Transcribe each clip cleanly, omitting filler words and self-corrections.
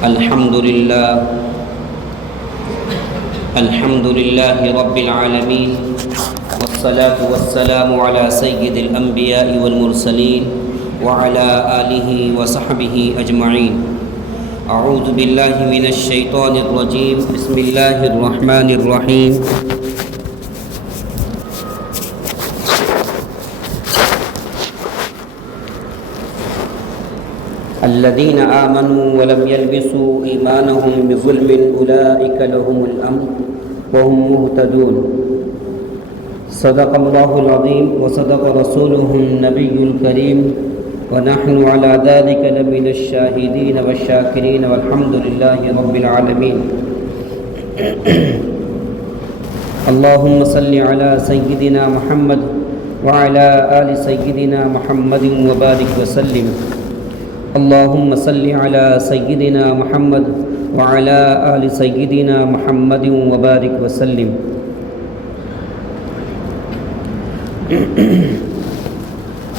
الحمد لله رب العالمين، والصلاة والسلام على سيد الأنبياء والمرسلين وعلى آله وصحبه أجمعين. أعوذ بالله من الشيطان الرجيم. بسم الله الرحمن الرحيم. الذين آمنوا ولم يلبسوا إيمانهم بظلم أولئك لهم الأمن وهم مهتدون. صدق الله العظيم وصدق رسوله النبي الكريم، ونحن على ذلك لمن الشاهدين والشاكرين، والحمد لله رب العالمين. اللهم صل على سيدنا محمد وعلى آل سيدنا محمد وبارك وسلم. اللهم صل على سيدنا محمد وعلى آل سيدنا محمد وبارك وسلم.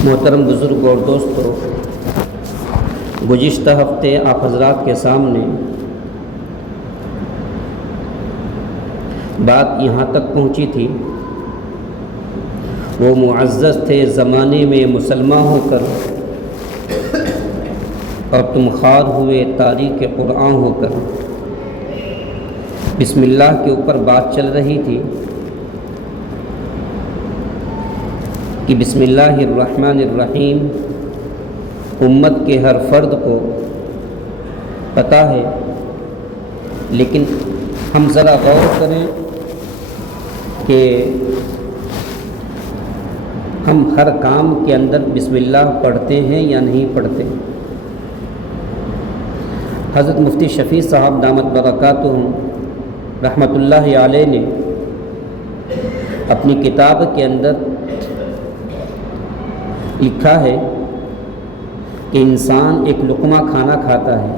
محترم بزرگ اور دوستو، گزشتہ ہفتے آپ حضرات کے سامنے بات یہاں تک پہنچی تھی، وہ معزز تھے زمانے میں مسلمان ہو کر اور تم خوار ہوئے تاریخ قرآن ہو کر. بسم اللہ کے اوپر بات چل رہی تھی کہ بسم اللہ الرحمن الرحیم امت کے ہر فرد کو پتہ ہے، لیکن ہم ذرا غور کریں کہ ہم ہر کام کے اندر بسم اللہ پڑھتے ہیں یا نہیں پڑھتے. حضرت مفتی شفیع صاحب دامت برکاتہم رحمۃ اللہ علیہ نے اپنی کتاب کے اندر لکھا ہے کہ انسان ایک لقمہ کھانا کھاتا ہے،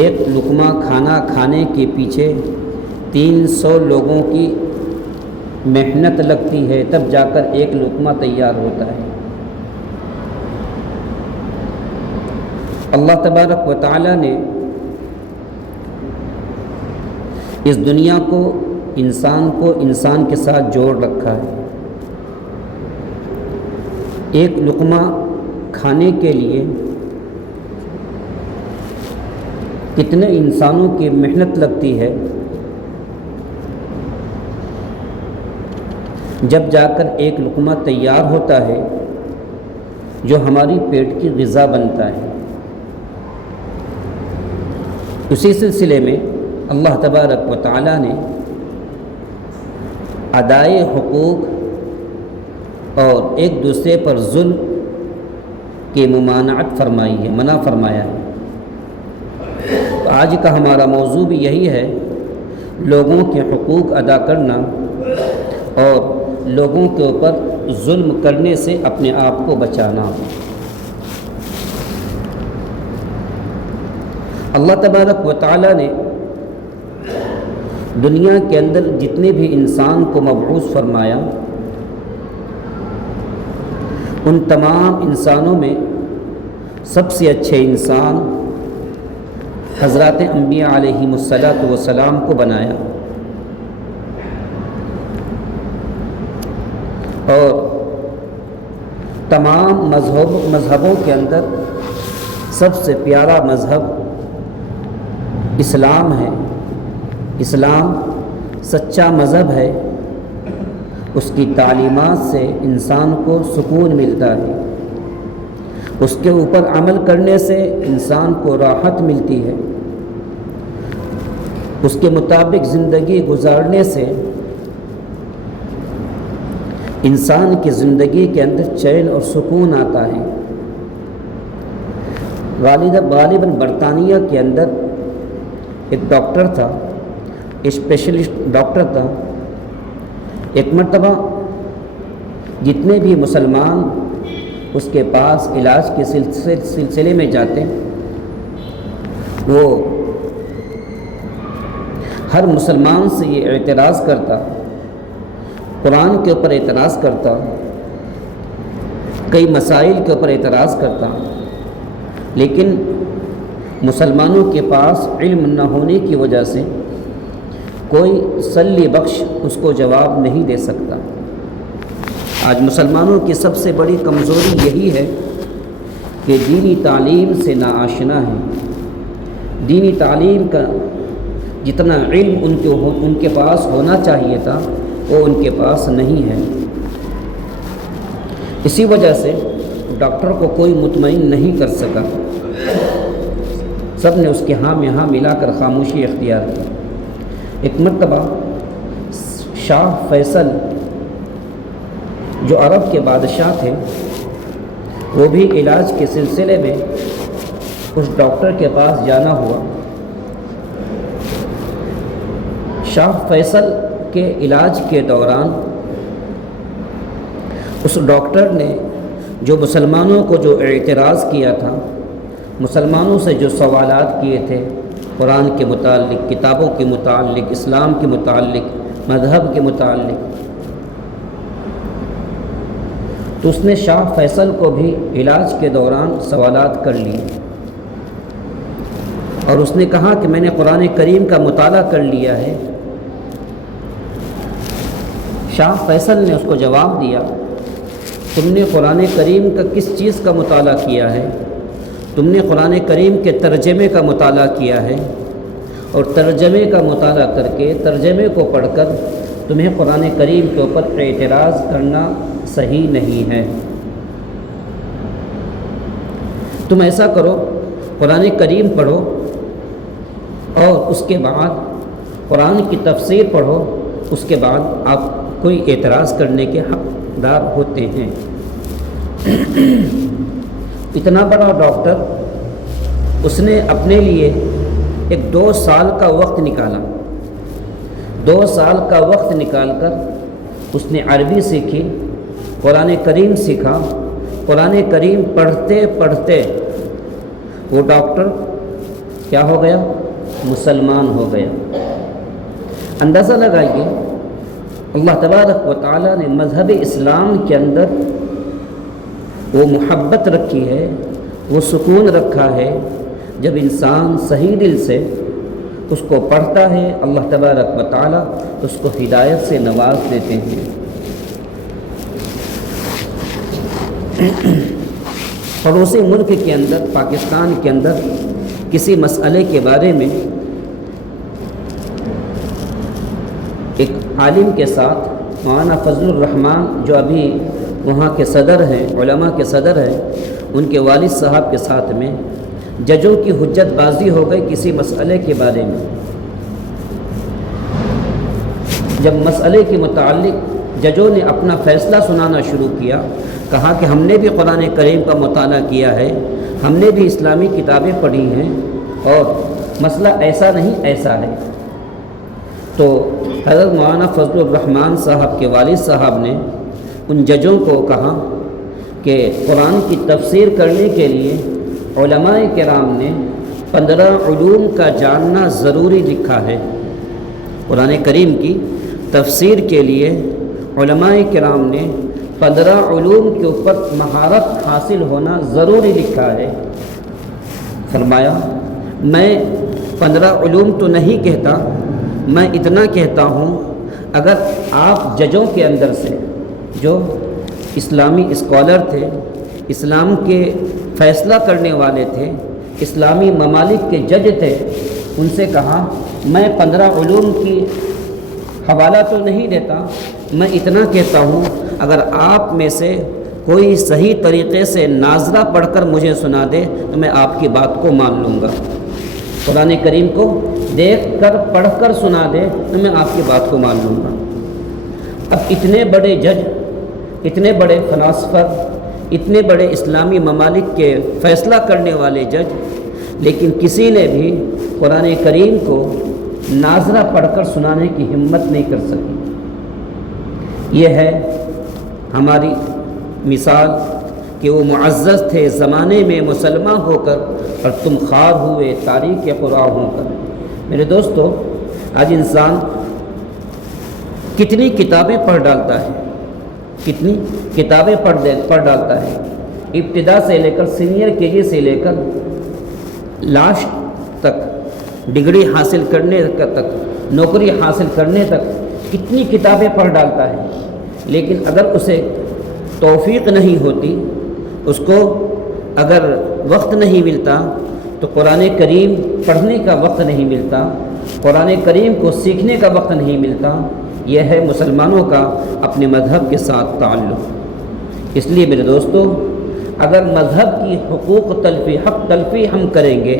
ایک لقمہ کھانا کھانے کے پیچھے 300 لوگوں کی محنت لگتی ہے، تب جا کر ایک لقمہ تیار ہوتا ہے. اللہ تبارک و تعالی نے اس دنیا کو انسان کے ساتھ جوڑ رکھا ہے. ایک لقمہ کھانے کے لیے کتنے انسانوں کی محنت لگتی ہے، جب جا کر ایک لقمہ تیار ہوتا ہے جو ہماری پیٹ کی غذا بنتا ہے. اسی سلسلے میں اللہ تبارک و تعالی نے ادائے حقوق اور ایک دوسرے پر ظلم کی ممانعت فرمائی ہے، منع فرمایا ہے. آج کا ہمارا موضوع بھی یہی ہے، لوگوں کے حقوق ادا کرنا اور لوگوں کے اوپر ظلم کرنے سے اپنے آپ کو بچانا. اللہ تبارک و تعالی نے دنیا کے اندر جتنے بھی انسان کو مبعوث فرمایا، ان تمام انسانوں میں سب سے اچھے انسان حضرات انبیاء علیہم الصلاۃ والسلام کو بنایا، اور تمام مذہبوں کے اندر سب سے پیارا مذہب اسلام ہے. اسلام سچا مذہب ہے، اس کی تعلیمات سے انسان کو سکون ملتا ہے، اس کے اوپر عمل کرنے سے انسان کو راحت ملتی ہے، اس کے مطابق زندگی گزارنے سے انسان کی زندگی کے اندر چین اور سکون آتا ہے. غالباً برطانیہ کے اندر ایک ڈاکٹر تھا، اسپیشلسٹ ڈاکٹر تھا. ایک مرتبہ جتنے بھی مسلمان اس کے پاس علاج کے سلسلے میں جاتے، وہ ہر مسلمان سے یہ اعتراض کرتا، قرآن کے اوپر اعتراض کرتا، کئی مسائل کے اوپر اعتراض کرتا، لیکن مسلمانوں کے پاس علم نہ ہونے کی وجہ سے کوئی تسلی بخش اس کو جواب نہیں دے سکتا۔ آج مسلمانوں کی سب سے بڑی کمزوری یہی ہے کہ دینی تعلیم سے ناآشنا ہے۔ دینی تعلیم کا جتنا علم ان کے پاس ہونا چاہیے تھا وہ ان کے پاس نہیں ہے۔ اسی وجہ سے ڈاکٹر کو کوئی مطمئن نہیں کر سکا، سب نے اس کے ہاں میں ہاں ملا کر خاموشی اختیار کی۔ ایک مرتبہ شاہ فیصل جو عرب کے بادشاہ تھے، وہ بھی علاج کے سلسلے میں اس ڈاکٹر کے پاس جانا ہوا۔ شاہ فیصل کے علاج کے دوران اس ڈاکٹر نے جو مسلمانوں کو جو اعتراض کیا تھا، مسلمانوں سے جو سوالات کیے تھے قرآن کے متعلق، کتابوں کے متعلق، اسلام کے متعلق، مذہب کے متعلق، تو اس نے شاہ فیصل کو بھی علاج کے دوران سوالات کر لیے اور اس نے کہا کہ میں نے قرآن کریم کا مطالعہ کر لیا ہے۔ شاہ فیصل نے اس کو جواب دیا، تم نے قرآن کریم کا کس چیز کا مطالعہ کیا ہے؟ تم نے قرآن کریم کے ترجمے کا مطالعہ کیا ہے، اور ترجمے کا مطالعہ کر کے ترجمے کو پڑھ کر تمہیں قرآن کریم کے اوپر اعتراض کرنا صحیح نہیں ہے۔ تم ایسا کرو، قرآن کریم پڑھو اور اس کے بعد قرآن کی تفسیر پڑھو، اس کے بعد آپ کوئی اعتراض کرنے کے حقدار ہوتے ہیں۔ اتنا بڑا ڈاکٹر، اس نے اپنے لیے ایک 2 سال کا وقت نکالا، 2 سال کا وقت نکال کر اس نے عربی سیکھی، قرآن کریم سیکھا۔ قرآن کریم پڑھتے پڑھتے وہ ڈاکٹر کیا ہو گیا؟ مسلمان ہو گیا۔ اندازہ لگائیے، اللہ تبارک و تعالیٰ نے مذہب اسلام کے اندر وہ محبت رکھی ہے، وہ سکون رکھا ہے، جب انسان صحیح دل سے اس کو پڑھتا ہے اللہ تبارک و تعالیٰ اس کو ہدایت سے نواز دیتے ہیں۔ پڑوسی ملک کے اندر، پاکستان کے اندر کسی مسئلے کے بارے میں ایک عالم کے ساتھ مولانا فضل الرحمان جو ابھی وہاں کے صدر ہیں، علماء کے صدر ہیں، ان کے والد صاحب کے ساتھ میں ججوں کی حجت بازی ہو گئی کسی مسئلے کے بارے میں۔ جب مسئلے کے متعلق ججوں نے اپنا فیصلہ سنانا شروع کیا، کہا کہ ہم نے بھی قرآن کریم کا مطالعہ کیا ہے، ہم نے بھی اسلامی کتابیں پڑھی ہیں اور مسئلہ ایسا نہیں ایسا ہے، تو حضرت مولانا فضل الرحمان صاحب کے والد صاحب نے ان ججوں کو کہا کہ قرآن کی تفسیر کرنے کے لیے علماء کرام نے 15 علوم کا جاننا ضروری لکھا ہے۔ قرآن کریم کی تفسیر کے لیے علماء کرام نے 15 علوم کے اوپر مہارت حاصل ہونا ضروری لکھا ہے۔ فرمایا میں 15 علوم تو نہیں کہتا، میں اتنا کہتا ہوں اگر آپ ججوں کے اندر سے جو اسلامی اسکالر تھے، اسلام کے فیصلہ کرنے والے تھے، اسلامی ممالک کے جج تھے، ان سے کہا میں 15 علوم کی حوالہ تو نہیں دیتا، میں اتنا کہتا ہوں اگر آپ میں سے کوئی صحیح طریقے سے ناظرہ پڑھ کر مجھے سنا دے تو میں آپ کی بات کو مان لوں گا۔ قرآن کریم کو دیکھ کر پڑھ کر سنا دے تو میں آپ کی بات کو مان لوں گا۔ اب اتنے بڑے جج، اتنے بڑے فلاسفر، اتنے بڑے اسلامی ممالک کے فیصلہ کرنے والے جج، لیکن کسی نے بھی قرآن کریم کو ناظرہ پڑھ کر سنانے کی ہمت نہیں کر سکی۔ یہ ہے ہماری مثال کہ وہ معزز تھے زمانے میں مسلمان ہو کر اور تم خوار ہوئے تاریخ قرآن ہو کر۔ میرے دوستو، آج انسان کتنی کتابیں پڑھ ڈالتا ہے، کتنی کتابیں پڑھ ڈالتا ہے، ابتدا سے لے کر سینئر کے جی سے لے کر لاسٹ تک، ڈگری حاصل کرنے تک، نوکری حاصل کرنے تک کتنی کتابیں پڑھ ڈالتا ہے، لیکن اگر اسے توفیق نہیں ہوتی، اس کو اگر وقت نہیں ملتا تو قرآن کریم پڑھنے کا وقت نہیں ملتا، قرآن کریم کو سیکھنے کا وقت نہیں ملتا۔ یہ ہے مسلمانوں کا اپنے مذہب کے ساتھ تعلق۔ اس لیے میرے دوستو، اگر مذہب کی حق تلفی ہم کریں گے،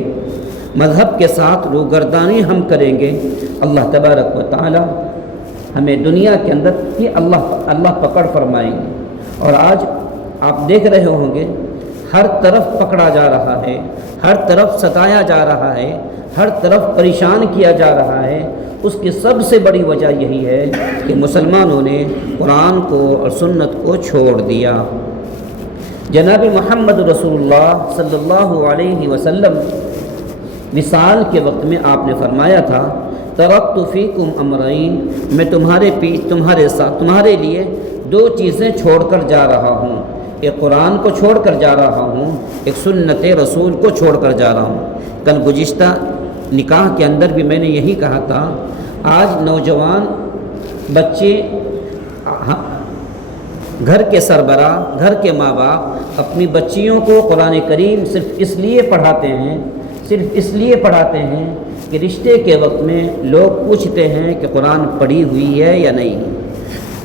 مذہب کے ساتھ روگردانی ہم کریں گے، اللہ تبارک و تعالی ہمیں دنیا کے اندر ہی اللہ پکڑ فرمائیں گے۔ اور آج آپ دیکھ رہے ہوں گے ہر طرف پکڑا جا رہا ہے، ہر طرف ستایا جا رہا ہے، ہر طرف پریشان کیا جا رہا ہے۔ اس کی سب سے بڑی وجہ یہی ہے کہ مسلمانوں نے قرآن کو اور سنت کو چھوڑ دیا۔ جناب محمد رسول اللہ صلی اللہ علیہ وسلم وصال کے وقت میں آپ نے فرمایا تھا، ترکت فیکم امرین، میں تمہارے لیے دو چیزیں چھوڑ کر جا رہا ہوں، ایک قرآن کو چھوڑ کر جا رہا ہوں، ایک سنت رسول کو چھوڑ کر جا رہا ہوں۔ کل گزشتہ نکاح کے اندر بھی میں نے یہی کہا تھا، آج نوجوان بچے، گھر کے سربراہ، گھر کے ماں باپ اپنی بچیوں کو قرآن کریم صرف اس لیے پڑھاتے ہیں کہ رشتے کے وقت میں لوگ پوچھتے ہیں کہ قرآن پڑھی ہوئی ہے یا نہیں،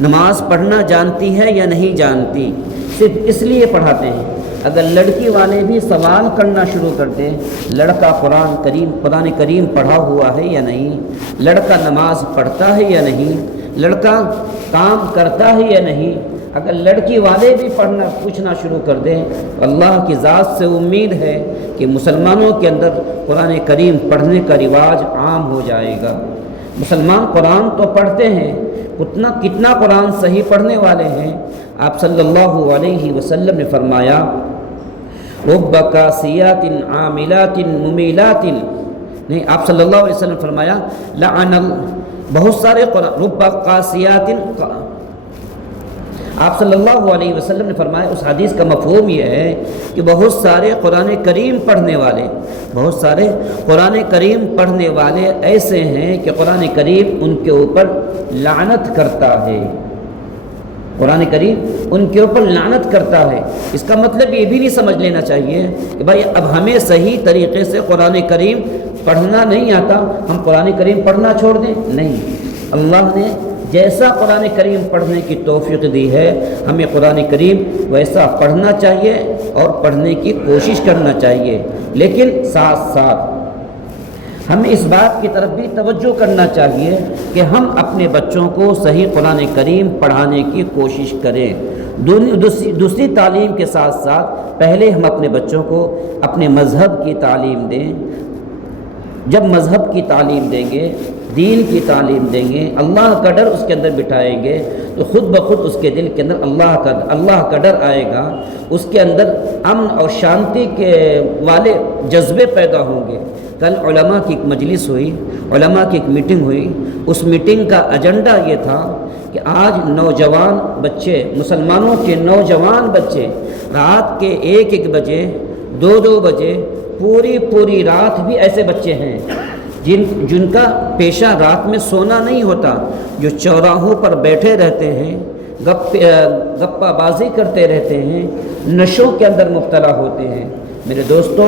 نماز پڑھنا جانتی ہے یا نہیں جانتی، صرف اس لیے پڑھاتے ہیں۔ اگر لڑکی والے بھی سوال کرنا شروع کر دیں، لڑکا قرآن کریم پڑھا ہوا ہے یا نہیں، لڑکا نماز پڑھتا ہے یا نہیں، لڑکا کام کرتا ہے یا نہیں، اگر لڑکی والے بھی پوچھنا شروع کر دیں، اللہ کی ذات سے امید ہے کہ مسلمانوں کے اندر قرآن کریم پڑھنے کا رواج عام ہو جائے گا۔ مسلمان قرآن تو پڑھتے ہیں، کتنا قرآن صحیح پڑھنے والے ہیں؟ آپ صلی اللہ علیہ وسلم نے فرمایا، رب کاسیات عاملات ممیلات، نہیں، آپ صلی اللہ علیہ وسلم فرمایا بہت سارے رب قاسیات، آپ صلی اللہ علیہ وسلم نے فرمایا، اس حدیث کا مفہوم یہ ہے کہ بہت سارے قرآن کریم پڑھنے والے ایسے ہیں کہ قرآن کریم ان کے اوپر لعنت کرتا ہے، قرآن کریم ان کے اوپر لعنت کرتا ہے۔ اس کا مطلب یہ بھی نہیں سمجھ لینا چاہیے کہ بھائی اب ہمیں صحیح طریقے سے قرآن کریم پڑھنا نہیں آتا، ہم قرآن کریم پڑھنا چھوڑ دیں، نہیں۔ اللہ نے جیسا قرآن کریم پڑھنے کی توفیق دی ہے، ہمیں قرآن کریم ویسا پڑھنا چاہیے اور پڑھنے کی کوشش کرنا چاہیے، لیکن ساتھ ساتھ ہمیں اس بات کی طرف بھی توجہ کرنا چاہیے کہ ہم اپنے بچوں کو صحیح قرآن کریم پڑھانے کی کوشش کریں۔ دوسری تعلیم کے ساتھ ساتھ پہلے ہم اپنے بچوں کو اپنے مذہب کی تعلیم دیں۔ جب مذہب کی تعلیم دیں گے، دین کی تعلیم دیں گے، اللہ کا ڈر اس کے اندر بٹھائیں گے، تو خود بخود اس کے دل کے اندر اللہ کا ڈر آئے گا، اس کے اندر امن اور شانتی کے والے جذبے پیدا ہوں گے۔ کل علماء کی ایک مجلس ہوئی، علماء کی ایک میٹنگ ہوئی، اس میٹنگ کا ایجنڈا یہ تھا کہ آج نوجوان بچے، مسلمانوں کے نوجوان بچے رات کے 1 بجے 2 بجے پوری رات بھی ایسے بچے ہیں جن کا پیشہ رات میں سونا نہیں ہوتا، جو چوراہوں پر بیٹھے رہتے ہیں، گپا بازی کرتے رہتے ہیں، نشوں کے اندر مبتلا ہوتے ہیں۔ میرے دوستو،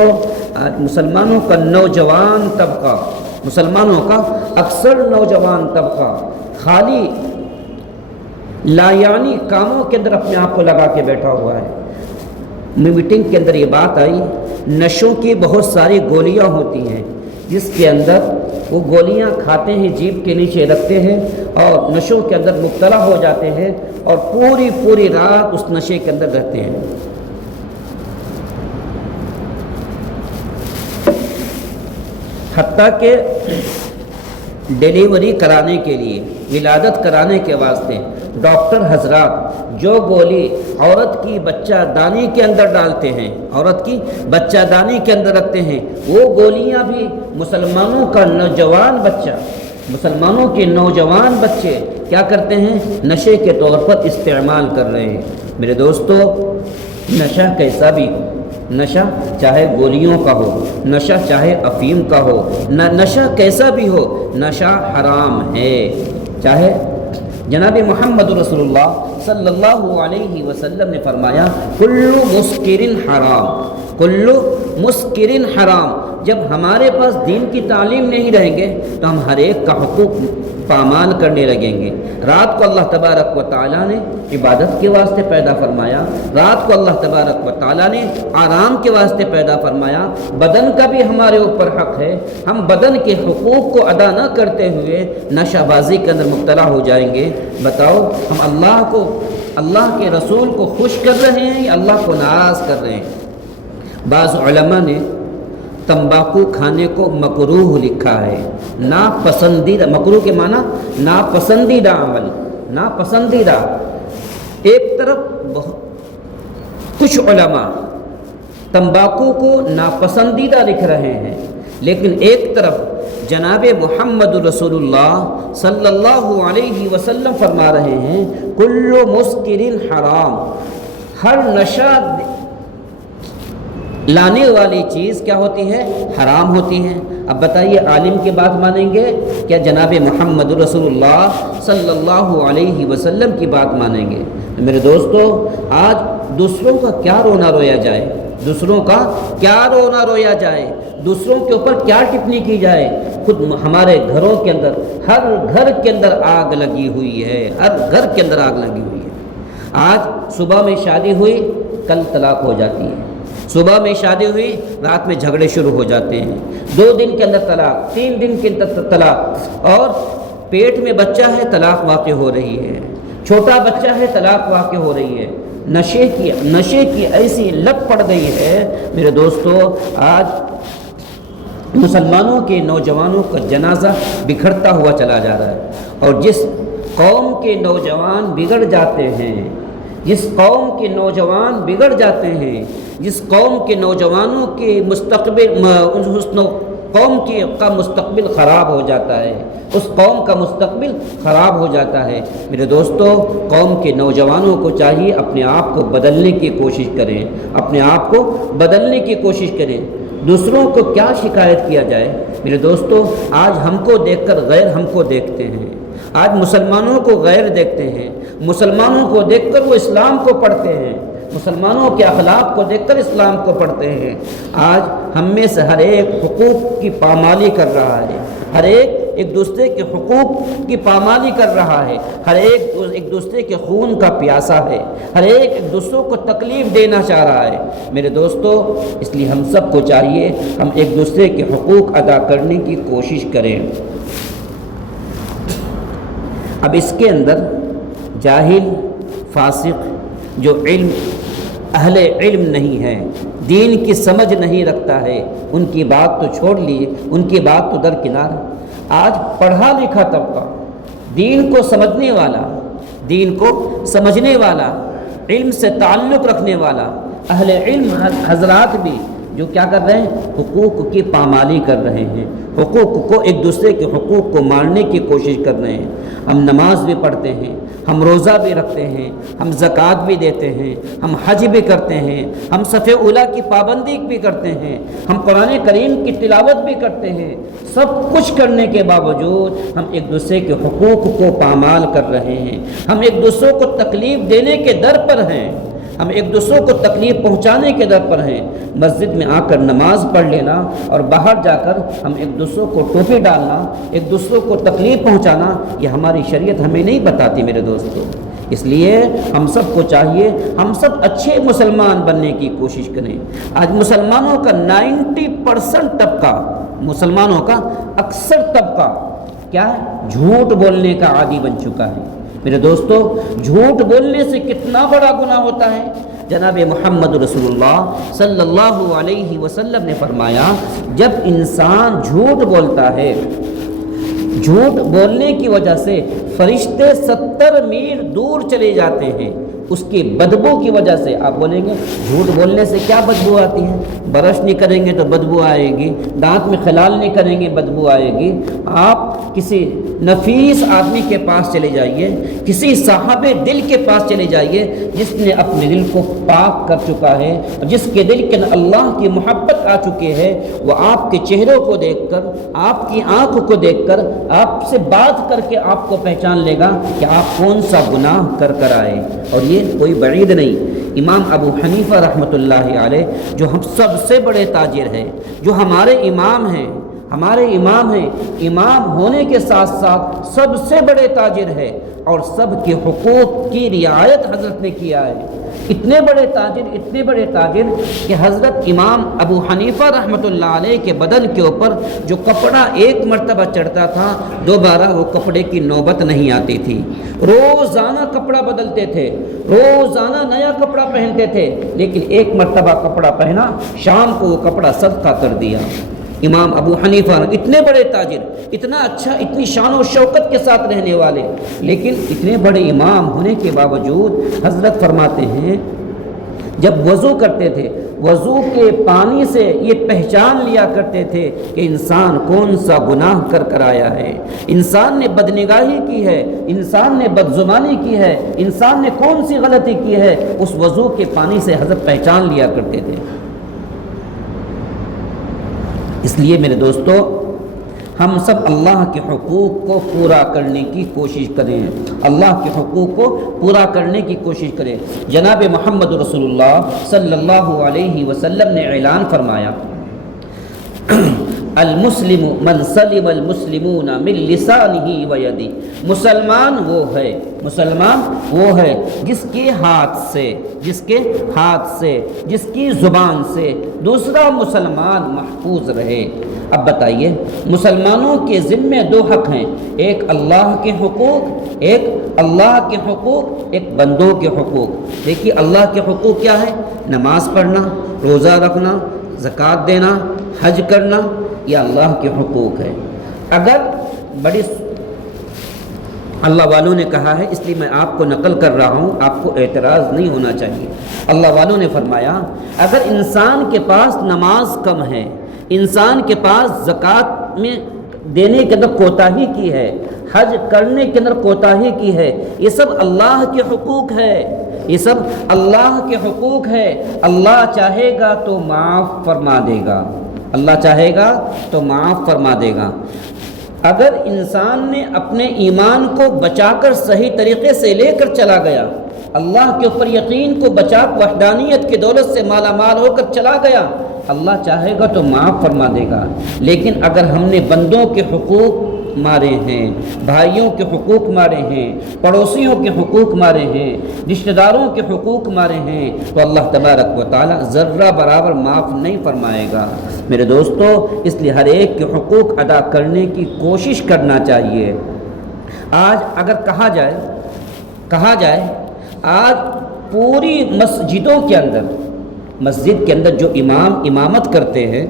آج مسلمانوں کا نوجوان طبقہ، مسلمانوں کا اکثر نوجوان طبقہ خالی لایعنی کاموں کے اندر اپنے آپ کو لگا کے بیٹھا ہوا ہے۔ میٹنگ کے اندر یہ بات آئی، نشوں کی بہت ساری گولیاں ہوتی ہیں جس کے اندر وہ گولیاں کھاتے ہیں، جیب کے نیچے رکھتے ہیں اور نشوں کے اندر مبتلا ہو جاتے ہیں اور پوری رات اس نشے کے اندر رہتے ہیں۔ حتیٰ کہ ڈیلیوری کرانے کے لیے، ولادت کرانے کے واسطے ڈاکٹر حضرات جو گولی عورت کی بچہ دانی کے اندر ڈالتے ہیں، عورت کی بچہ دانی کے اندر رکھتے ہیں، وہ گولیاں بھی مسلمانوں کا مسلمانوں کے نوجوان بچے کیا کرتے ہیں؟ نشے کے طور پر استعمال کر رہے ہیں۔ میرے دوستو، نشہ کیسا بھی ہو، نشہ چاہے گولیوں کا ہو، نشہ چاہے افیم کا ہو، نشہ کیسا بھی ہو، نشہ حرام ہے۔ چاہے جناب محمد رسول اللہ صلی اللہ علیہ وسلم نے فرمایا کل مسکر حرام، کل مسکر حرام۔ جب ہمارے پاس دین کی تعلیم نہیں رہیں گے تو ہم ہر ایک کا حقوق پامال کرنے لگیں گے۔ رات کو اللہ تبارک و تعالیٰ نے عبادت کے واسطے پیدا فرمایا، رات کو اللہ تبارک و تعالیٰ نے آرام کے واسطے پیدا فرمایا۔ بدن کا بھی ہمارے اوپر حق ہے، ہم بدن کے حقوق کو ادا نہ کرتے ہوئے نشہ بازی کے اندر مبتلا ہو جائیں گے۔ بتاؤ ہم اللہ کے رسول کو خوش کر رہے ہیں یا اللہ کو ناراض کر رہے ہیں؟ بعض علماء نے تمباکو کھانے کو مکروہ لکھا ہے، ناپسندیدہ۔ مکروہ کے معنی ناپسندیدہ عمل، ناپسندیدہ۔ ایک طرف کچھ علماء تمباکو کو ناپسندیدہ لکھ رہے ہیں، لیکن ایک طرف جناب محمد رسول اللہ صلی اللہ علیہ وسلم فرما رہے ہیں کل مسکر حرام، ہر نشہ لانے والی چیز کیا ہوتی ہے؟ حرام ہوتی ہے۔ اب بتائیے عالم کی بات مانیں گے کیا جناب محمد رسول اللہ صلی اللہ علیہ وسلم کی بات مانیں گے؟ میرے دوستو، آج دوسروں کا کیا رونا رویا جائے، دوسروں کا کیا رونا رویا جائے، دوسروں کے اوپر کیا ٹپنی کی جائے۔ خود ہمارے گھروں کے اندر، ہر گھر کے اندر آگ لگی ہوئی ہے، ہر گھر کے اندر آگ لگی ہوئی ہے۔ آج صبح میں شادی ہوئی، کل طلاق ہو جاتی ہے، صبح میں شادی ہوئی، رات میں جھگڑے شروع ہو جاتے ہیں، 2 دن کے اندر طلاق، 3 دن کے اندر طلاق، اور پیٹ میں بچہ ہے طلاق واقع ہو رہی ہے، چھوٹا بچہ ہے طلاق واقع ہو رہی ہے۔ نشے کی ایسی لت پڑ گئی ہے میرے دوستو، آج مسلمانوں کے نوجوانوں کا جنازہ بکھرتا ہوا چلا جا رہا ہے، اور جس قوم کے نوجوان بگڑ جاتے ہیں، جس قوم کے نوجوان بگڑ جاتے ہیں، جس قوم کے نوجوانوں کے قوم کا مستقبل خراب ہو جاتا ہے، اس قوم کا مستقبل خراب ہو جاتا ہے۔ میرے دوستو، قوم کے نوجوانوں کو چاہیے اپنے آپ کو بدلنے کی کوشش کریں، اپنے آپ کو بدلنے کی کوشش کریں۔ دوسروں کو کیا شکایت کیا جائے؟ میرے دوستو، آج ہم کو دیکھ کر غیر ہم کو دیکھتے ہیں، آج مسلمانوں کو غیر دیکھتے ہیں، مسلمانوں کو دیکھ کر وہ اسلام کو پڑھتے ہیں، مسلمانوں کے اخلاق کو دیکھ کر اسلام کو پڑھتے ہیں۔ آج ہم میں سے ہر ایک حقوق کی پامالی کر رہا ہے، ہر ایک دوسرے کے حقوق کی پامالی کر رہا ہے، ہر ایک دوسرے کے خون کا پیاسا ہے، ہر ایک دوسروں کو تکلیف دینا چاہ رہا ہے۔ میرے دوستو، اس لیے ہم سب کو چاہیے ہم ایک دوسرے کے حقوق ادا کرنے کی کوشش کریں۔ اب اس کے اندر جاہل، فاسق، جو اہل علم نہیں ہے، دین کی سمجھ نہیں رکھتا ہے، ان کی بات تو چھوڑ لیے، ان کی بات تو درکنار۔ آج پڑھا لکھا طبقہ، دین کو سمجھنے والا، دین کو سمجھنے والا، علم سے تعلق رکھنے والا اہل علم حضرات بھی جو کیا کر رہے ہیں؟ حقوق کی پامالی کر رہے ہیں، حقوق کو، ایک دوسرے کے حقوق کو ماننے کی کوشش کر رہے ہیں۔ ہم نماز بھی پڑھتے ہیں، ہم روزہ بھی رکھتے ہیں، ہم زکوٰۃ بھی دیتے ہیں، ہم حج بھی کرتے ہیں، ہم صف اولیٰ کی پابندی بھی کرتے ہیں، ہم قرآن کریم کی تلاوت بھی کرتے ہیں۔ سب کچھ کرنے کے باوجود ہم ایک دوسرے کے حقوق کو پامال کر رہے ہیں، ہم ایک دوسرے کو تکلیف دینے کے در پر ہیں، ہم ایک دوسروں کو تکلیف پہنچانے کے در پر ہیں۔ مسجد میں آ کر نماز پڑھ لینا اور باہر جا کر ہم ایک دوسروں کو ٹوپی ڈالنا، ایک دوسروں کو تکلیف پہنچانا، یہ ہماری شریعت ہمیں نہیں بتاتی میرے دوستوں۔ اس لیے ہم سب کو چاہیے ہم سب اچھے مسلمان بننے کی کوشش کریں۔ آج مسلمانوں کا 90% طبقہ، مسلمانوں کا اکثر طبقہ کیا ہے؟ جھوٹ بولنے کا عادی بن چکا ہے۔ میرے دوستو، جھوٹ بولنے سے کتنا بڑا گناہ ہوتا ہے۔ جناب محمد رسول اللہ صلی اللہ علیہ وسلم نے فرمایا، جب انسان جھوٹ بولتا ہے، جھوٹ بولنے کی وجہ سے فرشتے 70 میل دور چلے جاتے ہیں، اس کی بدبو کی وجہ سے آپ بولیں گے جھوٹ بولنے سے کیا بدبو آتی ہے، برش نہیں کریں گے تو بدبو آئے گی، دانت میں خلال نہیں کریں گے بدبو آئے گی۔ آپ کسی نفیس آدمی کے پاس چلے جائیے، کسی صاحب دل کے پاس چلے جائیے جس نے اپنے دل کو پاک کر چکا ہے، جس کے دل کے اندر اللہ کی محبت آ چکی ہے، وہ آپ کے چہروں کو دیکھ کر، آپ کی آنکھ کو دیکھ کر، آپ سے بات کر کے آپ کو پہچان لے گا کہ آپ کون سا گناہ کر کر آئے۔ اور یہ کوئی بعید نہیں، امام ابو حنیفہ رحمۃ اللہ علیہ جو ہم سب سے بڑے تاجر ہیں، جو ہمارے امام ہیں، امام ہونے کے ساتھ ساتھ سب سے بڑے تاجر ہیں، اور سب کے حقوق کی رعایت حضرت نے کیا ہے۔ اتنے بڑے تاجر کہ حضرت امام ابو حنیفہ رحمۃ اللہ علیہ کے بدن کے اوپر جو کپڑا ایک مرتبہ چڑھتا تھا دوبارہ وہ کپڑے کی نوبت نہیں آتی تھی، روزانہ کپڑا بدلتے تھے، روزانہ نیا کپڑا پہنتے تھے، لیکن ایک مرتبہ کپڑا پہنا، شام کو وہ کپڑا صدقہ کر دیا۔ امام ابو حنیفہ اتنے بڑے تاجر، اتنا اچھا، اتنی شان و شوکت کے ساتھ رہنے والے، لیکن اتنے بڑے امام ہونے کے باوجود حضرت فرماتے ہیں جب وضو کرتے تھے، وضو کے پانی سے یہ پہچان لیا کرتے تھے کہ انسان کون سا گناہ کر کر آیا ہے، انسان نے بدنگاہی کی ہے، انسان نے بدزبانی کی ہے، انسان نے کون سی غلطی کی ہے، اس وضو کے پانی سے حضرت پہچان لیا کرتے تھے۔ اس لیے میرے دوستو، ہم سب اللہ کے حقوق کو پورا کرنے کی کوشش کریں، اللہ کے حقوق کو پورا کرنے کی کوشش کریں۔ جناب محمد رسول اللہ صلی اللہ علیہ وسلم نے اعلان فرمایا، المسلم من سلم المسلمون من لسانہ و یدہ، مسلمان وہ ہے جس کے ہاتھ سے جس کی زبان سے دوسرا مسلمان محفوظ رہے۔ اب بتائیے، مسلمانوں کے ذمے دو حق ہیں، ایک اللہ کے حقوق، ایک بندوں کے حقوق۔ دیکھیے اللہ کے حقوق کیا ہے؟ نماز پڑھنا، روزہ رکھنا، زکوٰۃ دینا، حج کرنا، یہ اللہ کے حقوق ہے۔ اگر بڑی اللہ والوں نے کہا ہے، اس لیے میں آپ کو نقل کر رہا ہوں، آپ کو اعتراض نہیں ہونا چاہیے۔ اللہ والوں نے فرمایا اگر انسان کے پاس نماز کم ہے، انسان کے پاس زکوٰۃ میں دینے کے اندر کوتاہی کی ہے، حج کرنے کے اندر کوتاہی کی ہے، یہ سب اللہ کے حقوق ہے، اللہ چاہے گا تو معاف فرما دے گا، اگر انسان نے اپنے ایمان کو بچا کر صحیح طریقے سے لے کر چلا گیا، اللہ کے اوپر یقین کو بچا وحدانیت کی دولت سے مالا مال ہو کر چلا گیا، اللہ چاہے گا تو معاف فرما دے گا۔ لیکن اگر ہم نے بندوں کے حقوق مارے ہیں، بھائیوں کے حقوق مارے ہیں، پڑوسیوں کے حقوق مارے ہیں، رشتہ داروں کے حقوق مارے ہیں، تو اللہ تبارک و تعالی ذرہ برابر معاف نہیں فرمائے گا۔ میرے دوستو، اس لیے ہر ایک کے حقوق ادا کرنے کی کوشش کرنا چاہیے۔ آج اگر کہا جائے آج پوری مسجدوں کے اندر، مسجد کے اندر جو امام امامت کرتے ہیں،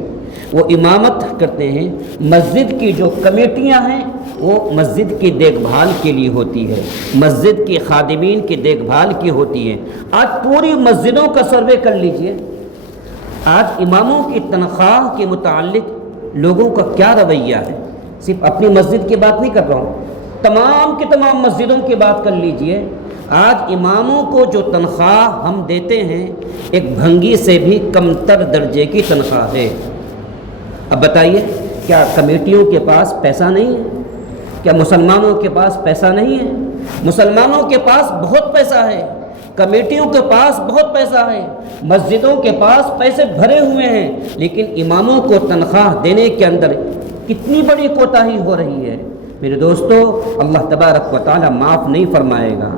وہ امامت کرتے ہیں، مسجد کی جو کمیٹیاں ہیں وہ مسجد کی دیکھ بھال کے لیے ہوتی ہے، مسجد کی خادمین کی دیکھ بھال کی ہوتی ہے۔ آج پوری مسجدوں کا سروے کر لیجئے، آج اماموں کی تنخواہ کے متعلق لوگوں کا کیا رویہ ہے۔ صرف اپنی مسجد کی بات نہیں کر رہا ہوں، تمام کی تمام مسجدوں کی بات کر لیجئے۔ آج اماموں کو جو تنخواہ ہم دیتے ہیں ایک بھنگی سے بھی کم تر درجے کی تنخواہ ہے۔ اب بتائیے، کیا کمیٹیوں کے پاس پیسہ نہیں ہے؟ کیا مسلمانوں کے پاس پیسہ نہیں ہے؟ مسلمانوں کے پاس بہت پیسہ ہے، کمیٹیوں کے پاس بہت پیسہ ہے، مسجدوں کے پاس پیسے بھرے ہوئے ہیں، لیکن اماموں کو تنخواہ دینے کے اندر کتنی بڑی کوتاہی ہو رہی ہے۔ میرے دوستو، اللہ تبارک و تعالی معاف نہیں فرمائے گا۔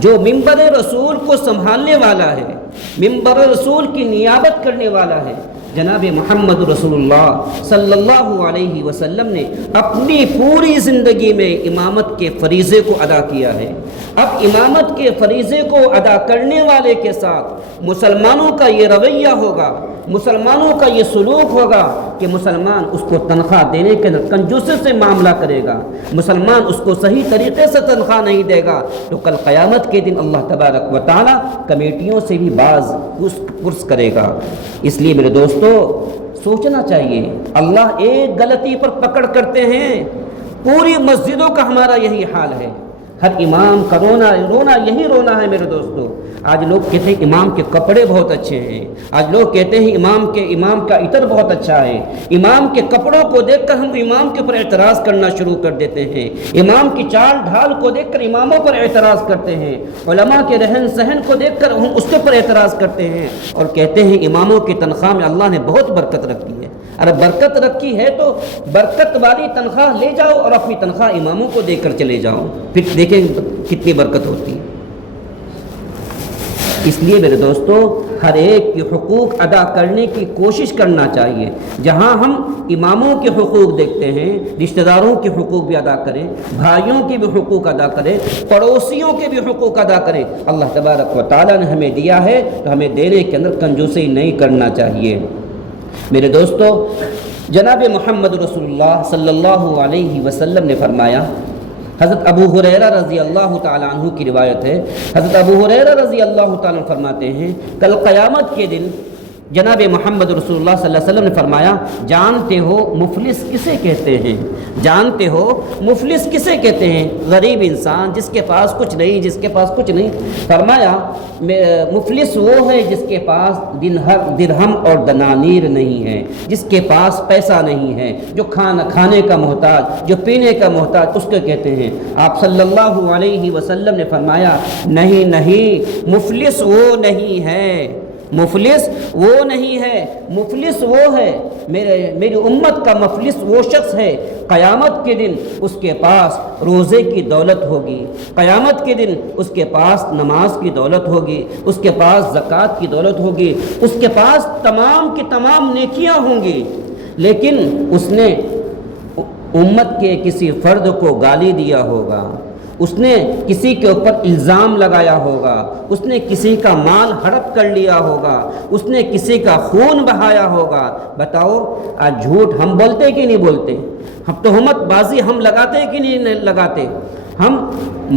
جو ممبر رسول کو سنبھالنے والا ہے، ممبر رسول کی نیابت کرنے والا ہے، جناب محمد رسول اللہ صلی اللہ علیہ وسلم نے اپنی پوری زندگی میں امامت کے فریضے کو ادا کیا ہے۔ اب امامت کے فریضے کو ادا کرنے والے کے ساتھ مسلمانوں کا یہ رویہ ہوگا، مسلمانوں کا یہ سلوک ہوگا کہ مسلمان اس کو تنخواہ دینے کے اندر کنجوسی سے معاملہ کرے گا، مسلمان اس کو صحیح طریقے سے تنخواہ نہیں دے گا، تو کل قیامت کے دن اللہ تبارک و تعالی کمیٹیوں سے بھی باز پرس کرے گا۔ اس لیے میرے دوستو سوچنا چاہیے، اللہ ایک غلطی پر پکڑ کرتے ہیں، پوری مسجدوں کا ہمارا یہی حال ہے، ہر امام کا رونا یہی رونا ہے میرے دوستو۔ آج لوگ کہتے ہیں امام کے کپڑے بہت اچھے ہیں، آج لوگ کہتے ہیں امام کا عطر بہت اچھا ہے، امام کے کپڑوں کو دیکھ کر ہم امام کے اوپر اعتراض کرنا شروع کر دیتے ہیں، امام کی چال ڈھال کو دیکھ کر اماموں پر اعتراض کرتے ہیں، علماء کے رہن سہن کو دیکھ کر ہم اس کے اوپر اعتراض کرتے ہیں اور کہتے ہیں اماموں کی تنخواہ میں اللہ نے بہت برکت رکھی ہے۔ ارے برکت رکھی ہے تو برکت والی تنخواہ لے جاؤ اور اپنی تنخواہ اماموں کو دے کر چلے جاؤ، پھر دیکھیں کتنی برکت ہوتی ہے۔ اس لیے میرے دوستو ہر ایک کے حقوق ادا کرنے کی کوشش کرنا چاہیے۔ جہاں ہم اماموں کے حقوق دیکھتے ہیں، رشتہ داروں کے حقوق بھی ادا کریں، بھائیوں کے بھی حقوق ادا کریں، پڑوسیوں کے بھی حقوق ادا کریں۔ اللہ تبارک و تعالیٰ نے ہمیں دیا ہے تو ہمیں دینے کے اندر کنجوسی نہیں کرنا چاہیے۔ میرے دوستو جناب محمد رسول اللہ صلی اللہ علیہ وسلم نے فرمایا، حضرت ابو ہریرہ رضی اللہ تعالیٰ عنہ کی روایت ہے، حضرت ابو ہریرہ رضی اللہ تعالیٰ عنہ فرماتے ہیں کل قیامت کے دن جناب محمد رسول اللہ صلی اللہ علیہ وسلم نے فرمایا، جانتے ہو مفلس کسے کہتے ہیں؟ جانتے ہو مفلس کسے کہتے ہیں؟ غریب انسان جس کے پاس کچھ نہیں، جس کے پاس کچھ نہیں۔ فرمایا مفلس وہ ہے جس کے پاس درہم اور دنانیر نہیں ہے، جس کے پاس پیسہ نہیں ہے، جو کھانے کا محتاج، جو پینے کا محتاج، اس کو کہتے ہیں۔ آپ صلی اللہ علیہ وسلم نے فرمایا نہیں، مفلس وہ نہیں ہے، مفلس وہ نہیں ہے، مفلس وہ ہے، میری امت کا مفلس وہ شخص ہے قیامت کے دن اس کے پاس روزے کی دولت ہوگی، قیامت کے دن اس کے پاس نماز کی دولت ہوگی، اس کے پاس زکوٰۃ کی دولت ہوگی، اس کے پاس تمام کی تمام نیکیاں ہوں گی، لیکن اس نے امت کے کسی فرد کو گالی دیا ہوگا، اس نے کسی کے اوپر الزام لگایا ہوگا، اس نے کسی کا مال ہڑپ کر لیا ہوگا، اس نے کسی کا خون بہایا ہوگا۔ بتاؤ آج جھوٹ ہم بولتے کہ نہیں بولتے؟ ہم تہمت بازی ہم لگاتے کہ نہیں لگاتے؟ ہم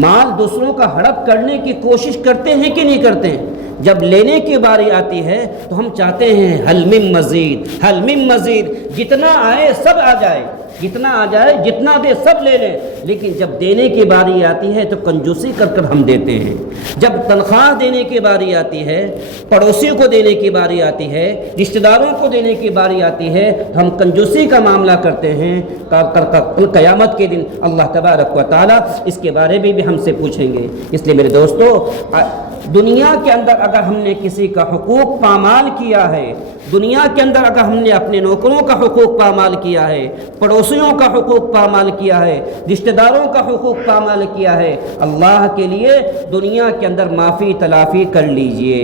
مال دوسروں کا ہڑپ کرنے کی کوشش کرتے ہیں کہ نہیں کرتے؟ جب لینے کی باری آتی ہے تو ہم چاہتے ہیں حل من مزید، حل من مزید، جتنا آئے سب آ جائے، جتنا آ جائے، جتنا دے سب لے لیں، لیکن جب دینے کی باری آتی ہے تو کنجوسی کر کر ہم دیتے ہیں۔ جب تنخواہ دینے کی باری آتی ہے، پڑوسیوں کو دینے کی باری آتی ہے، رشتہ داروں کو دینے کی باری آتی ہے تو ہم کنجوسی کا معاملہ کرتے ہیں۔ قیامت کے دن اللہ تبارک و تعالیٰ اس کے بارے میں بھی ہم سے پوچھیں گے۔ اس لیے میرے دوستو دنیا کے اندر اگر ہم نے کسی کا حقوق پامال کیا ہے، دنیا کے اندر اگر ہم نے اپنے نوکروں کا حقوق پامال کیا ہے، پڑوسیوں کا حقوق پامال کیا ہے، رشتہ داروں کا حقوق پامال کیا ہے، اللہ کے لیے دنیا کے اندر معافی تلافی کر لیجئے،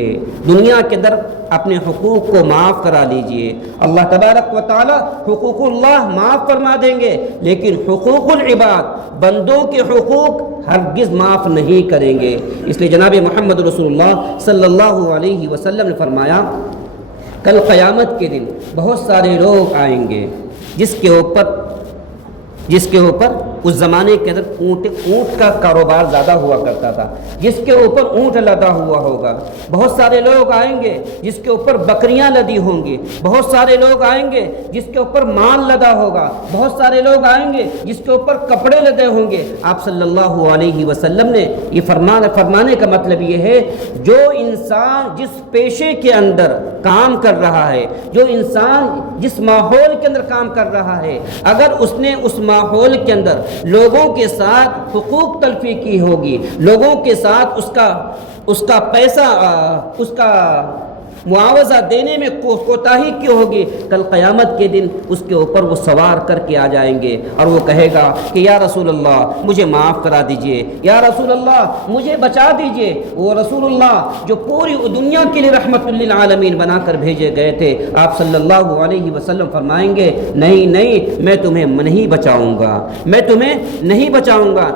دنیا کے اندر اپنے حقوق کو معاف کرا لیجئے۔ اللہ تبارک و تعالی حقوق اللہ معاف فرما دیں گے، لیکن حقوق العباد، بندوں کے حقوق ہرگز معاف نہیں کریں گے۔ اس لیے جناب محمد رسول اللہ صلی اللہ علیہ وسلم نے فرمایا کل قیامت کے دن بہت سارے لوگ آئیں گے جس کے اوپر اس زمانے کے اندر اونٹ کا کاروبار زیادہ ہوا کرتا تھا، جس کے اوپر اونٹ لدا ہوا ہوگا۔ بہت سارے لوگ آئیں گے جس کے اوپر بکریاں لدی ہوں گی، بہت سارے لوگ آئیں گے جس کے اوپر مال لدا ہوگا، بہت سارے لوگ آئیں گے جس کے اوپر کپڑے لدے ہوں گے۔ آپ صلی اللہ علیہ وسلم نے یہ فرمانے کا مطلب یہ ہے جو انسان جس پیشے کے اندر کام کر رہا ہے، جو انسان جس ماحول کے اندر کام کر رہا ہے، اگر اس نے اس ماحول کے اندر لوگوں کے ساتھ حقوق تلفی کی ہوگی، لوگوں کے ساتھ اس کا پیسہ، اس کا معاوضہ دینے میں کوتاہی کیوں ہوگی؟ کل قیامت کے دن اس کے اوپر وہ سوار کر کے آ جائیں گے اور وہ کہے گا کہ یا رسول اللہ مجھے معاف کرا دیجئے، یا رسول اللہ مجھے بچا دیجئے۔ وہ رسول اللہ جو پوری دنیا کے لیے رحمت للعالمین بنا کر بھیجے گئے تھے، آپ صلی اللہ علیہ وسلم فرمائیں گے نہیں نہیں، میں تمہیں نہیں بچاؤں گا، میں تمہیں نہیں بچاؤں گا۔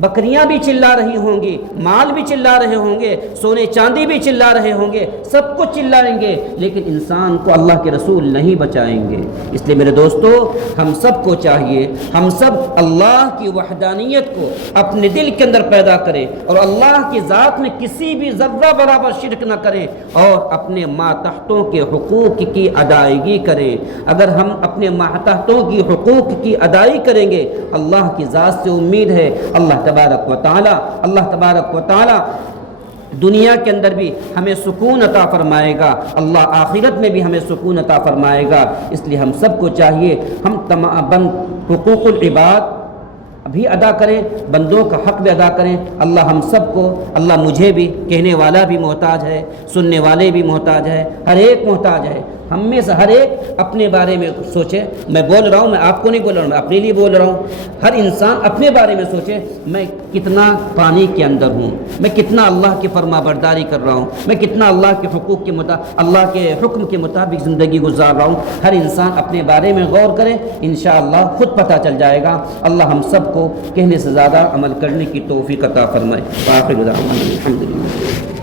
بکریاں بھی چلا رہی ہوں گی، مال بھی چلا رہے ہوں گے، سونے چاندی بھی چلا رہے ہوں گے، سب کچھ چلائیں گے، لیکن انسان کو اللہ کے رسول نہیں بچائیں گے۔ اس لیے میرے دوستو، ہم سب کو چاہیے ہم سب اللہ کی وحدانیت کو اپنے دل کے اندر پیدا کریں اور اللہ کی ذات میں کسی بھی ذرہ برابر شرک نہ کریں اور اپنے ماتحتوں کے حقوق کی ادائیگی کریں۔ اگر ہم اپنے ماتحتوں کی حقوق کی ادائیگی کریں گے، اللہ کی ذات سے امید ہے اللہ تبارک و تعالی دنیا کے اندر بھی ہمیں سکون عطا فرمائے گا، اللہ آخرت میں بھی ہمیں سکون عطا فرمائے گا۔ اس لیے ہم سب کو چاہیے ہم تمام حقوق العباد بھی ادا کریں، بندوں کا حق بھی ادا کریں۔ اللہ ہم سب کو، اللہ مجھے بھی، کہنے والا بھی محتاج ہے، سننے والے بھی محتاج ہے، ہر ایک محتاج ہے۔ ہم میں سے ہر ایک اپنے بارے میں سوچے۔ میں بول رہا ہوں، میں آپ کو نہیں بول رہا ہوں، میں اپنے لیے بول رہا ہوں۔ ہر انسان اپنے بارے میں سوچے، میں کتنا پانی کے اندر ہوں، میں کتنا اللہ کی فرما برداری کر رہا ہوں، میں کتنا اللہ کے حقوق کے اللہ کے حکم کے مطابق زندگی گزار رہا ہوں۔ ہر انسان اپنے بارے میں غور کرے، انشاءاللہ خود پتہ چل جائے گا۔ اللہ ہم سب کو کہنے سے زیادہ عمل کرنے کی توفیق عطا فرمائے۔ آخر دعوانا الحمدللہ۔